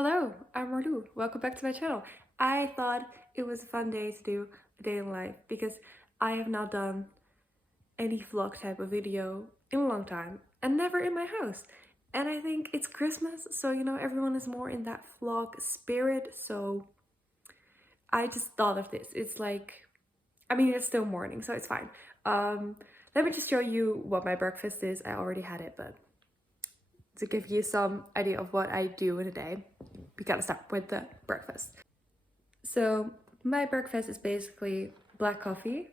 Hello, I'm Marlu. Welcome back to my channel. I thought it was a fun day to do a day in life because I have not done any vlog type of video in a long time and never in my house. And I think it's Christmas, so everyone is more in that vlog spirit, so I just thought of this. It's like, it's still morning, so it's fine. Let me just show you what my breakfast is. I already had it, but to give you some idea of what I do in a day, we gotta start with the breakfast. So my breakfast is basically black coffee,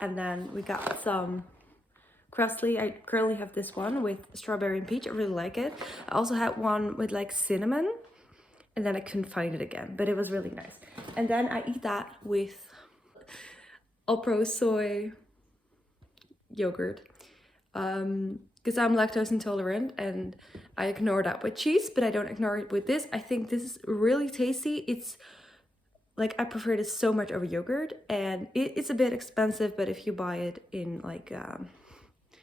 and then we got some Crustly. I currently have this one with strawberry and peach. I really like it. I also had one with like cinnamon, and then I couldn't find it again, but it was really nice. And then I eat that with all-pro soy yogurt. Because I'm lactose intolerant and I ignore that with cheese, but I don't ignore it with this. I think this is really tasty. It's like, I prefer this so much over yogurt, and it's a bit expensive, but if you buy it in like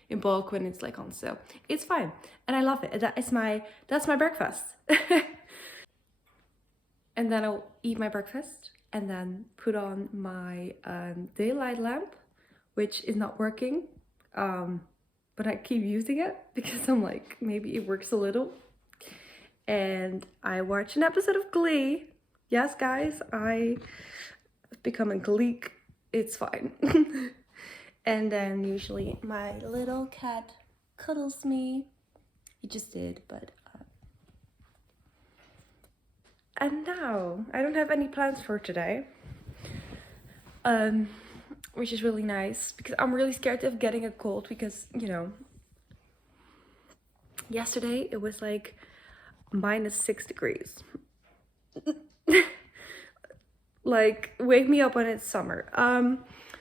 in bulk when it's like on sale, it's fine, and I love it. That's my breakfast. And then I'll eat my breakfast and then put on my daylight lamp, which is not working. But I keep using it because I'm like, maybe it works a little. And I watch an episode of Glee. Yes, guys, I've become a Gleek. It's fine. And then usually my little cat cuddles me. He just did, but... And now, I don't have any plans for today. Which is really nice because I'm really scared of getting a cold because, yesterday it was like -6 degrees. Like, wake me up when it's summer.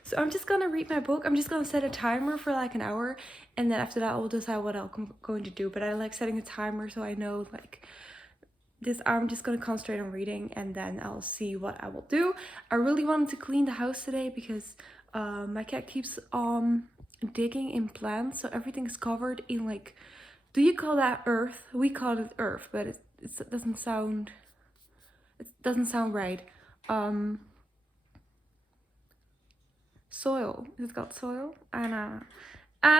So I'm just gonna read my book. I'm just gonna set a timer for like an hour, and then after that I'll decide what I'm going to do. But I like setting a timer so I know like this hour I'm just gonna concentrate on reading, and then I'll see what I will do. I really wanted to clean the house today because my cat keeps digging in plants, so everything is covered in like, do you call that earth? We call it earth, but it doesn't sound right. Soil. Is it called soil? I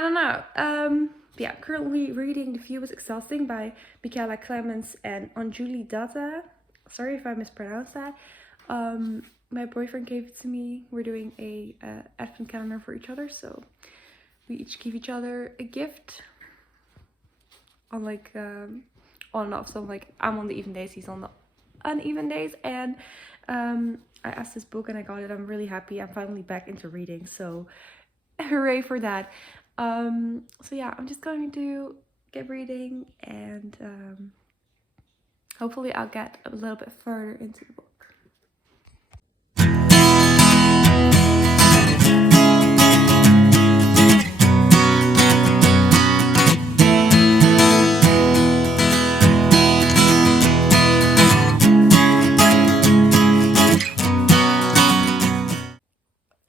don't know. Yeah, currently reading The View is Exhausting by Michaela Clemens and Anjuli Datta. Sorry if I mispronounced that. My boyfriend gave it to me. We're doing a advent calendar for each other, so we each give each other a gift on like on and off. So like, I'm on the even days, he's on the uneven days, and I asked this book and I got it. I'm really happy. I'm finally back into reading, so hooray for that. So yeah, I'm just going to get reading, and hopefully I'll get a little bit further into the book.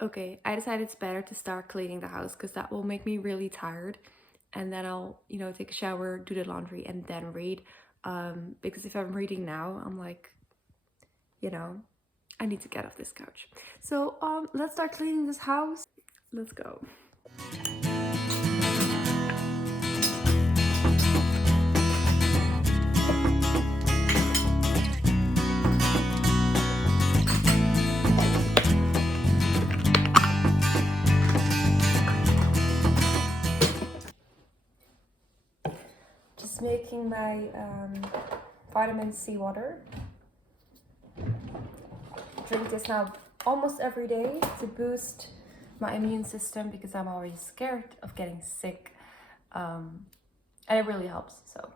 Okay, I decided it's better to start cleaning the house because that will make me really tired, and then I'll take a shower, do the laundry, and then read. Because if I'm reading now, I'm like, I need to get off this couch. So let's start cleaning this house. Let's go. Just making my vitamin C water. Drink this now almost every day to boost my immune system because I'm always scared of getting sick, and it really helps. So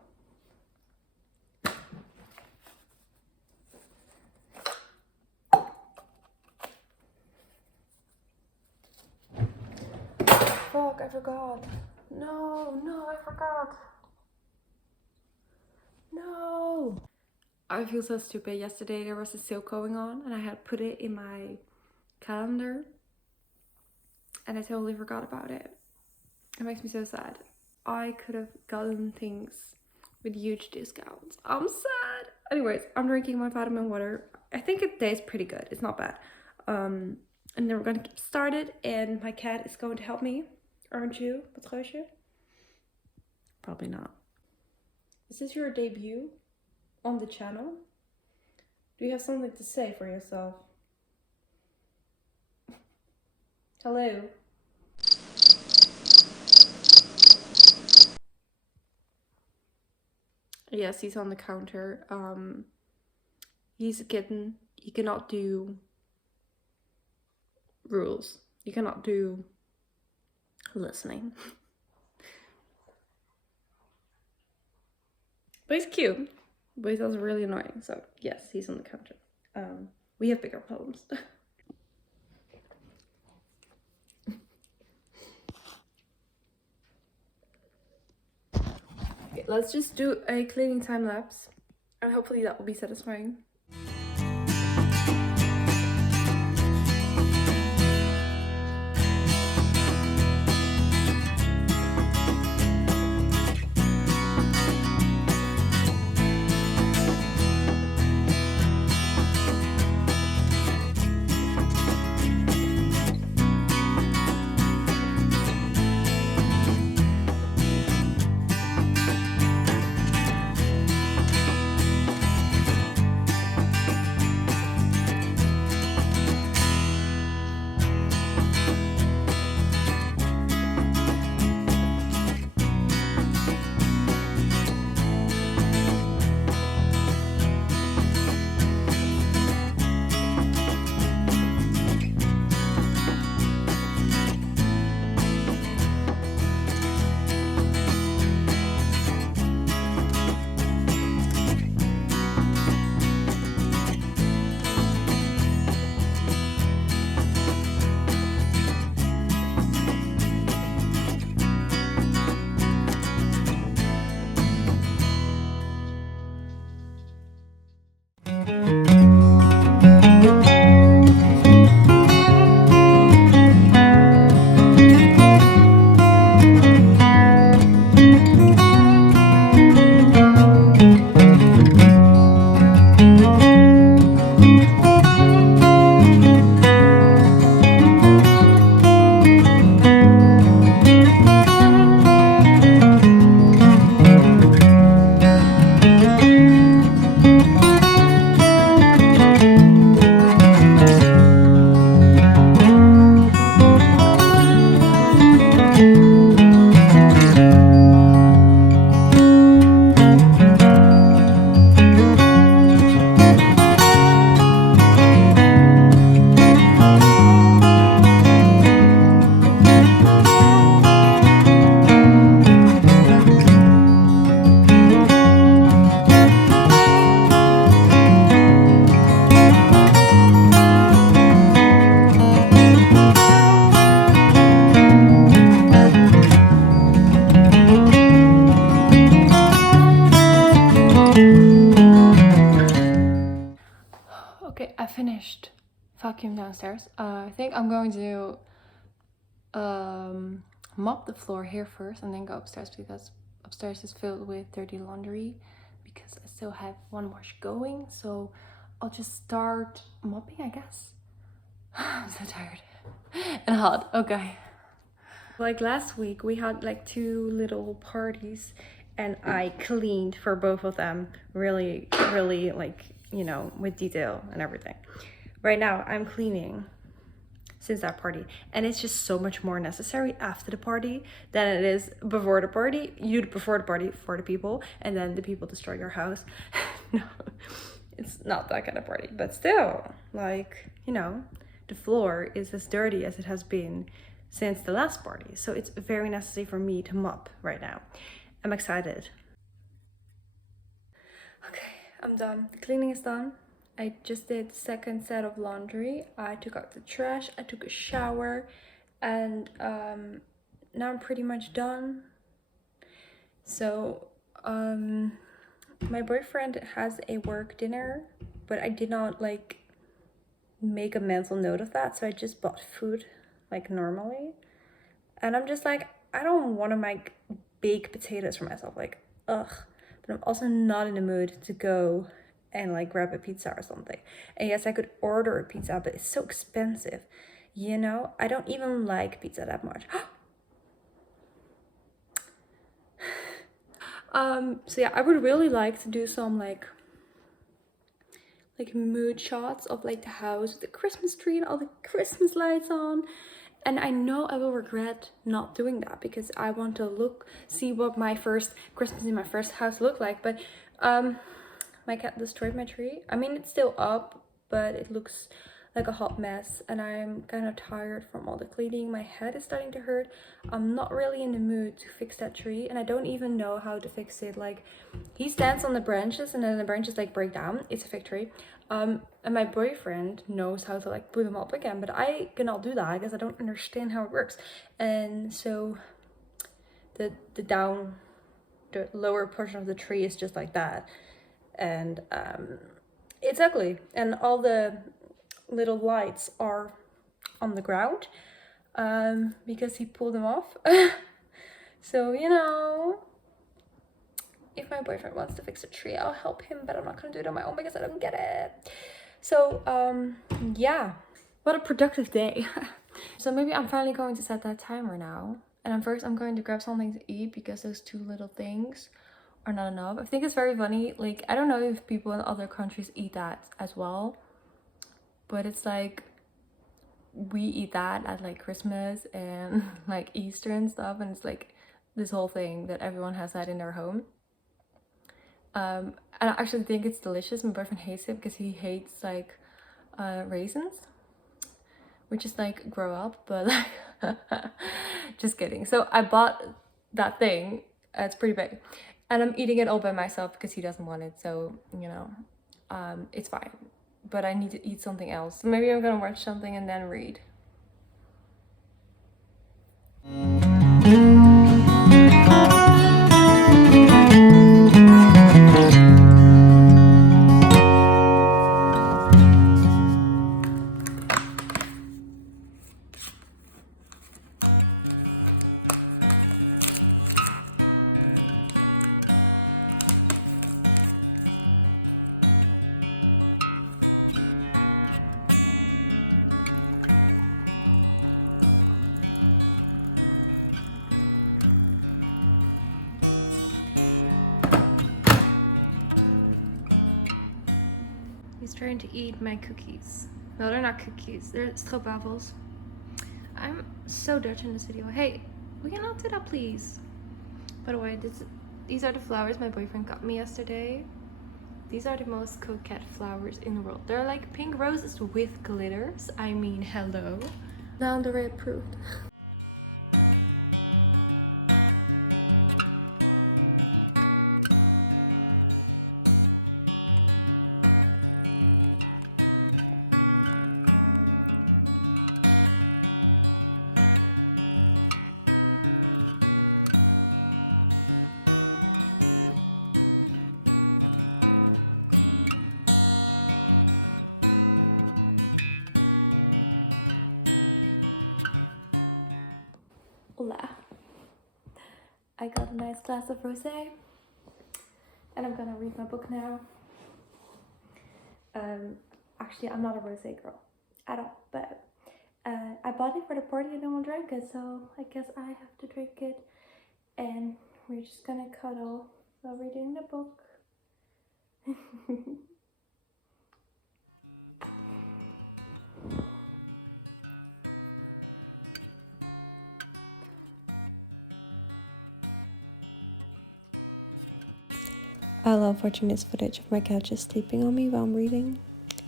fuck, I forgot. No, I forgot. No, I feel so stupid. Yesterday there was a sale going on and I had put it in my calendar and I totally forgot about it. It makes me so sad. I could have gotten things with huge discounts. I'm sad. Anyways, I'm drinking my vitamin water. I think it tastes pretty good. It's not bad. And then we're gonna get started, and my cat is going to help me. Aren't you, Patroosje? Probably not. Is this your debut on the channel? Do you have something to say for yourself? Hello? Yes, he's on the counter. He's a kitten. You cannot do rules. You cannot do listening. But he's cute. But he's also really annoying. So yes, he's on the counter. We have bigger problems. Okay, let's just do a cleaning time lapse. And hopefully that will be satisfying. Okay, I finished vacuum downstairs. I think I'm going to mop the floor here first and then go upstairs, because upstairs is filled with dirty laundry because I still have one wash going. So I'll just start mopping, I guess. I'm so tired and hot. Okay. Like last week, we had like 2 little parties and I cleaned for both of them really, really, like, you know, with detail and everything. Right now, I'm cleaning since that party, and it's just so much more necessary after the party than it is before the party. You before the party for the people, and then the people destroy your house. No, it's not that kind of party, but still, like, you know, the floor is as dirty as it has been since the last party, so it's very necessary for me to mop right now. I'm excited. Okay, I'm done. The cleaning is done. I just did the second set of laundry. I took out the trash, I took a shower, and now I'm pretty much done. So my boyfriend has a work dinner, but I did not like make a mental note of that, so I just bought food like normally. And I'm just like, I don't want to make baked potatoes for myself, like, ugh. But I'm also not in the mood to go and like grab a pizza or something. And yes, I could order a pizza, but it's so expensive. You know, I don't even like pizza that much. So yeah, I would really like to do some like mood shots of like the house with the Christmas tree and all the Christmas lights on. And I know I will regret not doing that because I want to see what my first Christmas in my first house looked like. But my cat destroyed my tree. I mean, it's still up, but it looks like a hot mess, and I'm kind of tired from all the cleaning. My head is starting to hurt. I'm not really in the mood to fix that tree, and I don't even know how to fix it. Like, he stands on the branches and then the branches like break down. It's a fig tree. And my boyfriend knows how to like put them up again, but I cannot do that because I don't understand how it works. And so the lower portion of the tree is just like that, and it's ugly, and all the little lights are on the ground because he pulled them off. So, you know, if my boyfriend wants to fix a tree, I'll help him, but I'm not gonna do it on my own because I don't get it. So yeah, what a productive day. So maybe I'm finally going to set that timer now, and I'm going to grab something to eat because those two little things are not enough. I think it's very funny, like, I don't know if people in other countries eat that as well, but it's like we eat that at like Christmas and like Easter and stuff, and it's like this whole thing that everyone has that in their home. And I actually think it's delicious. My boyfriend hates it because he hates like raisins, which is like grow up, but like just kidding. So I bought that thing. It's pretty big, and I'm eating it all by myself because he doesn't want it. So, you know, it's fine. But I need to eat something else. So maybe I'm gonna watch something and then read. He's trying to eat my cookies. No, they're not cookies. They're stroopwafels. I'm so Dutch in this video. Hey, we cannot do that, please. By the way, these are the flowers my boyfriend got me yesterday. These are the most coquette flowers in the world. They're like pink roses with glitters. I mean, hello. Down the way approved. Hola. I got a nice glass of rosé, and I'm gonna read my book now. Actually, I'm not a rosé girl at all, but I bought it for the party and no one drank it, so I guess I have to drink it. And we're just gonna cuddle while reading the book. I love watching this footage of my cat just sleeping on me while I'm reading.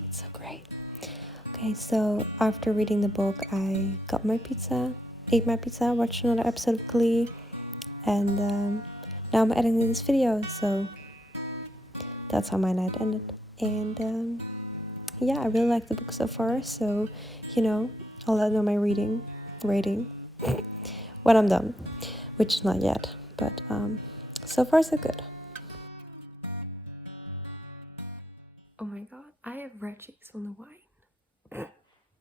It's so great. Okay, so after reading the book, I got my pizza, ate my pizza, watched another episode of Glee, and now I'm editing this video, so that's how my night ended. And yeah, I really like the book so far, so, you know, I'll let know my rating when I'm done, which is not yet, but so far so good. Oh my god, I have red cheeks on the wine.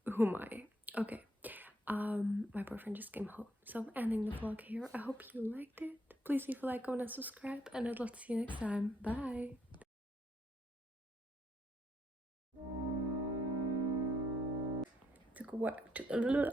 Who am I? Okay. My boyfriend just came home, so I'm ending the vlog here. I hope you liked it. Please leave a like, comment, and subscribe, and I'd love to see you next time. Bye! to